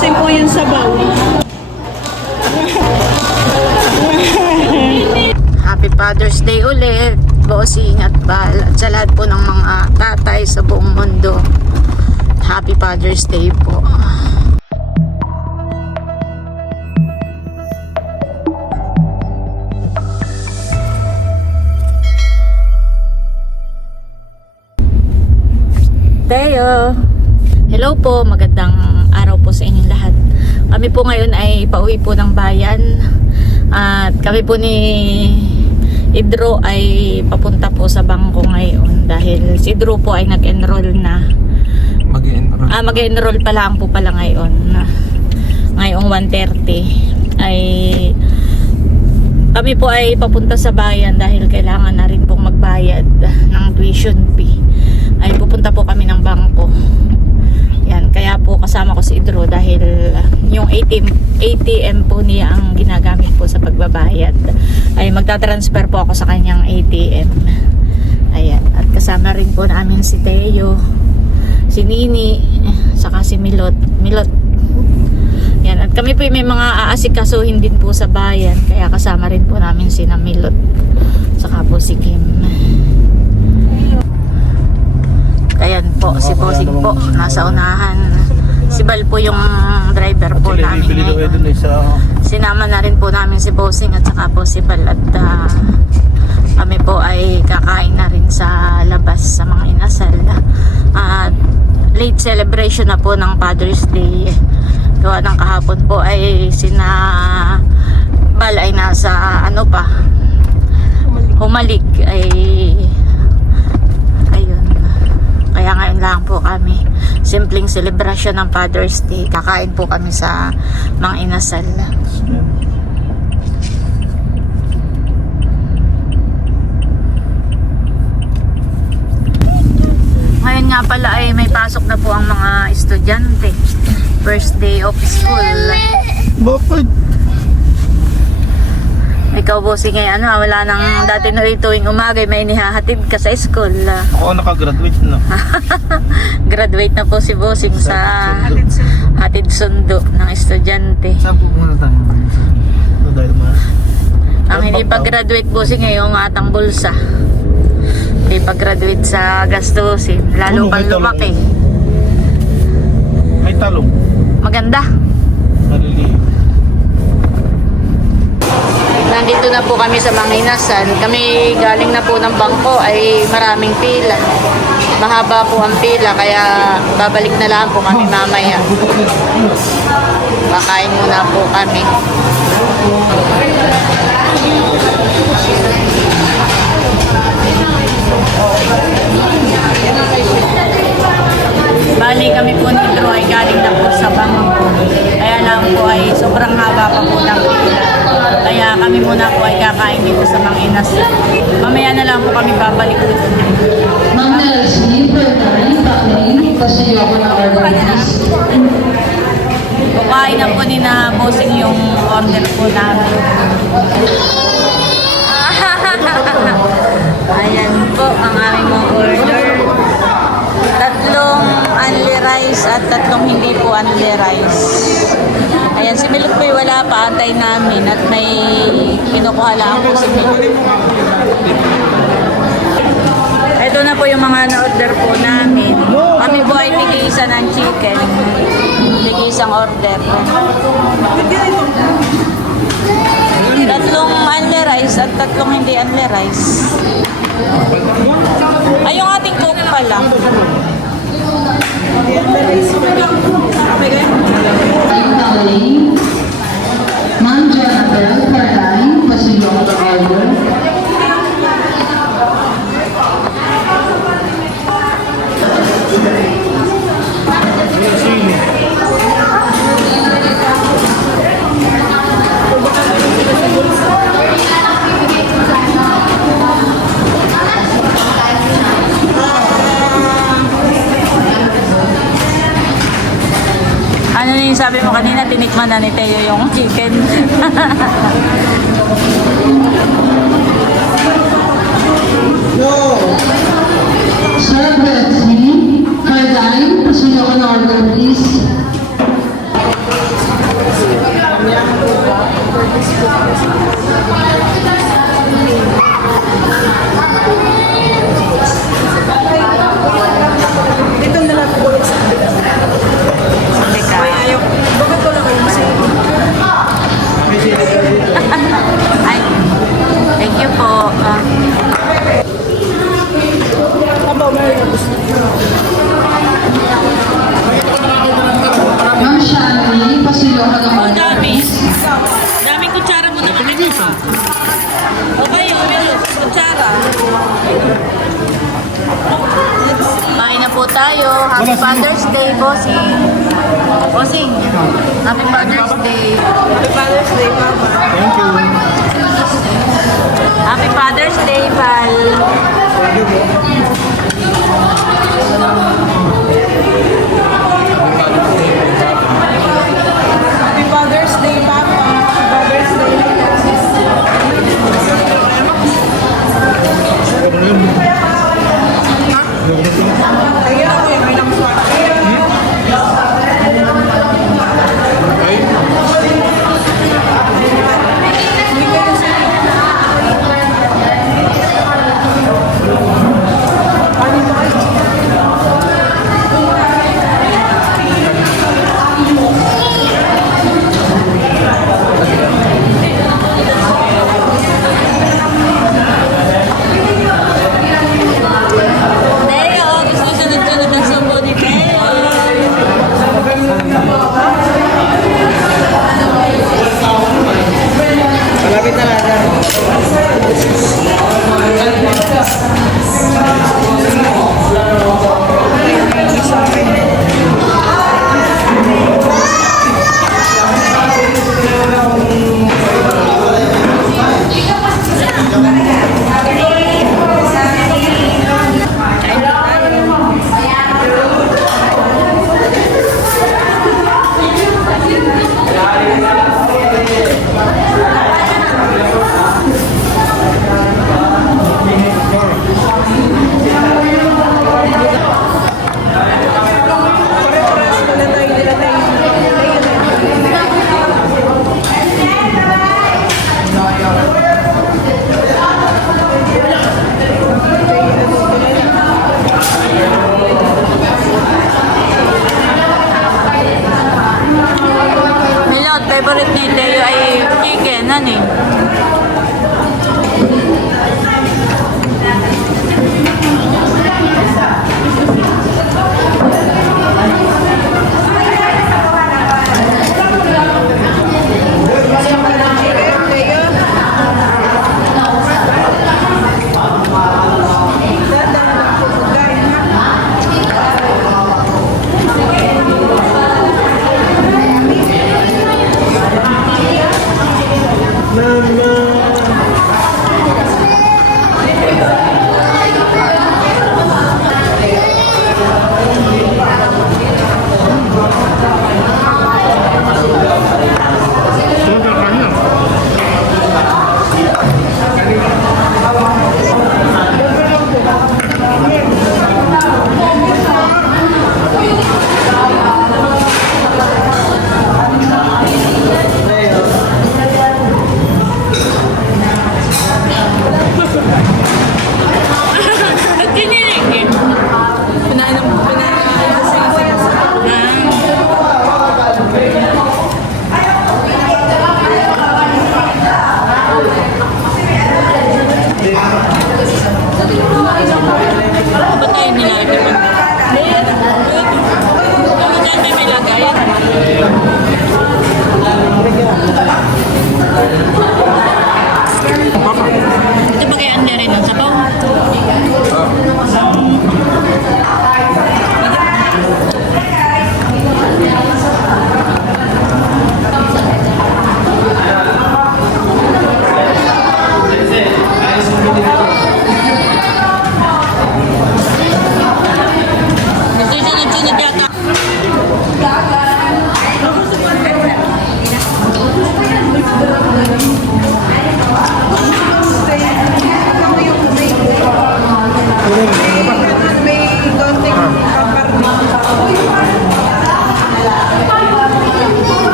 Asim po yung sabaw. Happy Father's Day ulit, bossing at bal at sa lahat po ng mga tatay sa buong mundo. Happy Father's Day po. Teo. Hello po, magandang araw po sa inyong lahat. Kami po ngayon ay pauwi po ng bayan. At kami po ni Idro ay papunta po sa bangko ngayon dahil si Idro po ay nag-enroll na. Mag-enroll. Ah, mag-enroll pa lang po pala ngayon. Ngayong 1.30 ay kami po ay papunta sa bayan dahil kailangan na rin pong magbayad ng tuition fee. Ay pupunta po kami ng bangko. Yan, kaya po kasama ko si Idro dahil yung ATM, ATM po niya ang ginagamit po sa pagbabayad. Ay magta-transfer po ako sa kanyang ATM. Ayan, at kasama rin po namin si Teo, si Nini, saka si Milot. Milot. Yan, at kami po may mga aasikasuhin din po sa bayan, kaya kasama rin po namin si Milot, saka po si Kim. Ayan po, si Posing po, nasa unahan. Si Bal po yung driver po namin ngayon. Sinama na rin po namin si Bossing at saka po si Bal at ah, kami po ay kakain na rin sa labas sa mga inasal. At late celebration na po ng Father's Day. Gawa ng kahapon po ay sina Bal ay nasa ano pa humalik ay kaya ngayon lang po kami simpleng celebration ng Father's Day. Kakain po kami sa mga inasal. Ngayon nga pala ay may pasok na po ang mga estudyante. First day of school. Bakit? Ikaw po sige ano wala nang dati no tuwing umaga may inihahatid ka sa school Ako nakagraduate na. graduate na po si Bossing sa hatid sundo ng estudyante. Saan po muna tayo? Ito dahil mga... Ang hindi pag-graduate Bossing ay yung atang bulsa. Hindi pag-graduate sa gastusin. Lalo Ano, pang may talong? lumaki. May talong. Maganda. Maliliit. Nandito na po kami sa Manginasan. Kami galing na po ng bangko ay maraming pila. Mahaba po ang pila kaya babalik na lang po kami mamaya. Kakain muna po kami. Bali kami po ni ay galing na po sa bangko. Kaya lang po ay sobrang haba pa po ng pila. Kaya kami muna po ay kakain dito sa mga inas. Mamaya na lang po kami babalik dito. Ma'am Nelsie, per nine, Packing, kasi ako na order please. Kukain na po ni na bossing yung order po namin. Ayan po ang aming mga order. Tatlong unli rice at tatlong hindi po unli rice. Ayan, si Milot po wala pa, antay namin at may kinukuha lang po si Milot. Ito na po yung mga na-order po namin. Kami po ay tig-isa ng chicken. Tig-isang order. Tatlong unli rice at tatlong hindi unli rice. Ay, yung ating coke pala. Packing, na ni Teo yung chicken. no! Sir Betsy, may dine, pursue an order please. Dito na lang po. Teka. Ay, thank you po. Gusto. Ma'am Shanti, pasilohan ng Ang dami. Daming kutsara mo naman dito. Okay, yun. Meron kutsara. Kain na po tayo. Happy Father's Day, Bossing. Bossing, Happy Father's Day. Happy Father's Day, Mama. Thank you. Happy Father's Day, Pal. Happy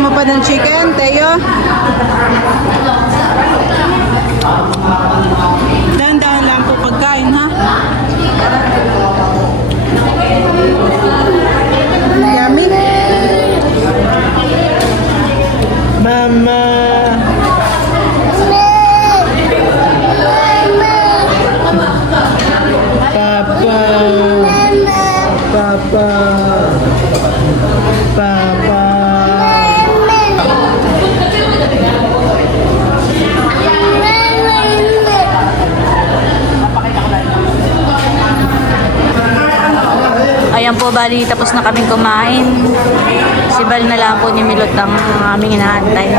pa ng chicken, Teo? Dahan-dahan lang po pagkain, ha? Yummy. Mama! Bali, tapos na kaming kumain. Si Bal na lang po ni Milot ang aming inaantay.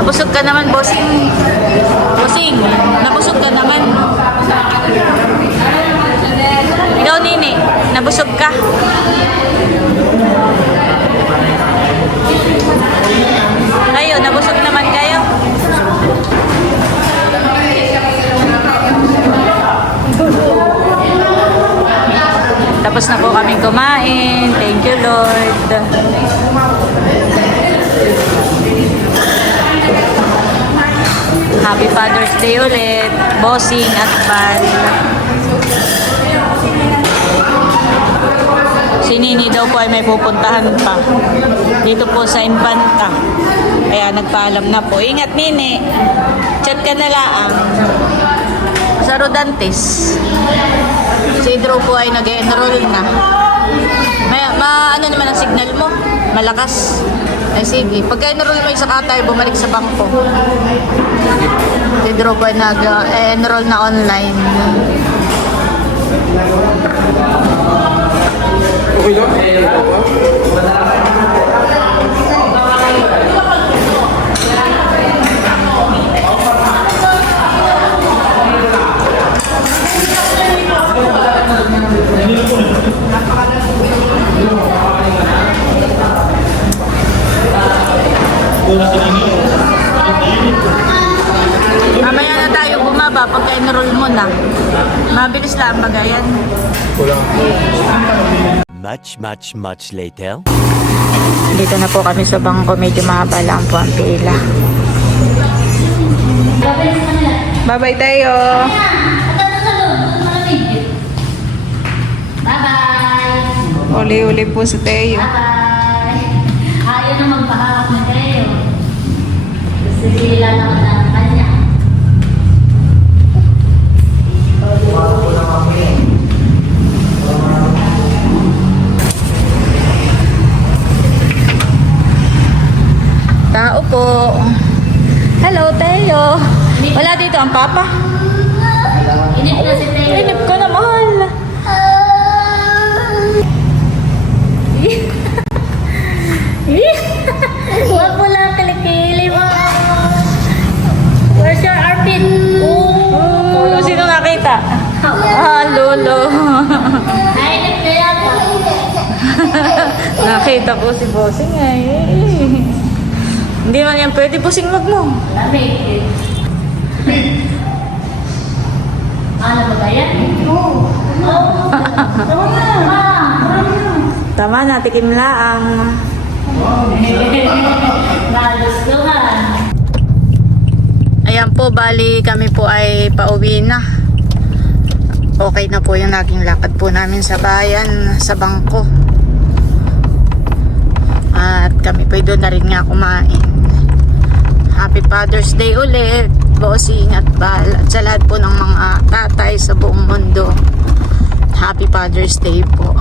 Nabusog ka naman, bossing. Bossing, nabusog ka naman. Ikaw, Nini, nabusog ka. Kami kumain. Thank you, Lord. Happy Father's Day ulit. Bossing at Bal. Si Nini daw po ay may pupuntahan pa. Dito po sa Infanta. Kaya nagpaalam na po. Ingat, Nini. Chat ka na lang. Sa Rodantes. Drew po ay nag-enroll na. May, ma, ano naman ang signal mo? Malakas. Ay sige. Pagka-enroll mo yung sa katay, bumalik sa bangko. Drew po ay nag-enroll na online. Mamaya Mabilis lang bagayan. Much, much, much later. Dito na po kami sa bangko. Medyo mahaba lang po ang pila. Bye-bye, Teo. Bye-bye! Uli-uli po si Teo. Bye-bye! Ayaw na magpahawak na kayo. Gusto nila lang ng po. Hello, Teo. Wala dito ang papa. Inip na si Teo. Inip ko na, mahal. Huwag mo lang kilikili mo. Where's your armpit? Oh, sino nakita? Ah, lolo. Nainip na yata. nakita po si Bossing ay. Hindi man yan pwede, Bossing, wag mo. Lamig. Ano ba yan? Oo. Oo. Tama. Tama na, tikim laang. Nagustuhan. Ayan po, bali kami po ay pauwi na. Okay na po yung naging lakad po namin sa bayan, sa bangko. At kami po doon na rin nga kumain. Happy Father's Day ulit, bossing at bal. At sa lahat po ng mga tatay sa buong mundo. Happy Father's Day po.